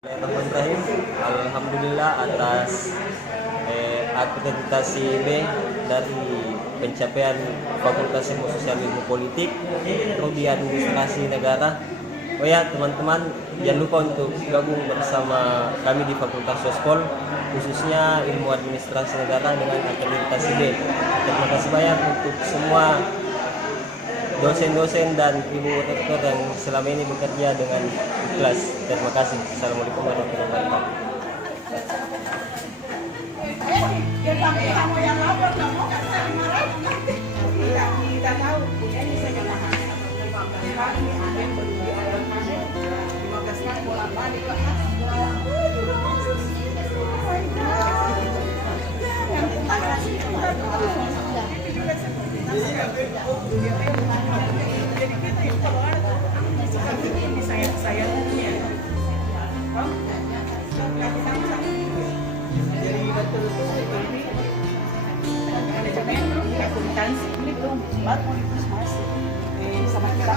Bismillahirrahmanirrahim. Alhamdulillah atas akreditasi B dari pencapaian Fakultas Ilmu Sosial Ilmu Politik Prodi Administrasi Negara. Oh ya teman-teman, jangan lupa untuk gabung bersama kami di Fakultas Sospol, khususnya Ilmu Administrasi Negara dengan akreditasi B. Terima kasih banyak untuk semua dosen-dosen dan ibu rektor yang selama ini bekerja dengan ikhlas. Terima kasih. Assalamualaikum warahmatullahi wabarakatuh. Kita tahu ini saja mahal. 15 kali ada yang berugi orang kamu, 15 kali bolak-balik ke jadi kita itu kalau ada seperti ini sayang-sayangnya jadi betul-betul ini manajemen akuntansi ini belum baru politis masih sama kita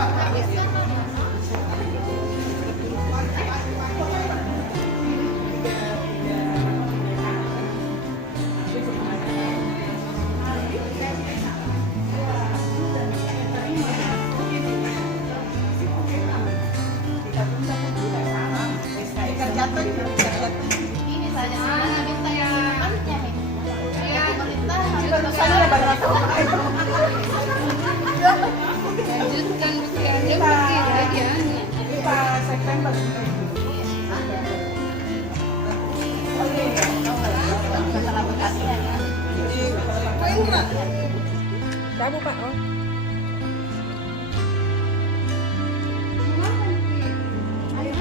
ini saja minta yang ya pemerintah lanjutkan ujiannya mungkin bagiannya September Tahu Pak, oh. Ayo,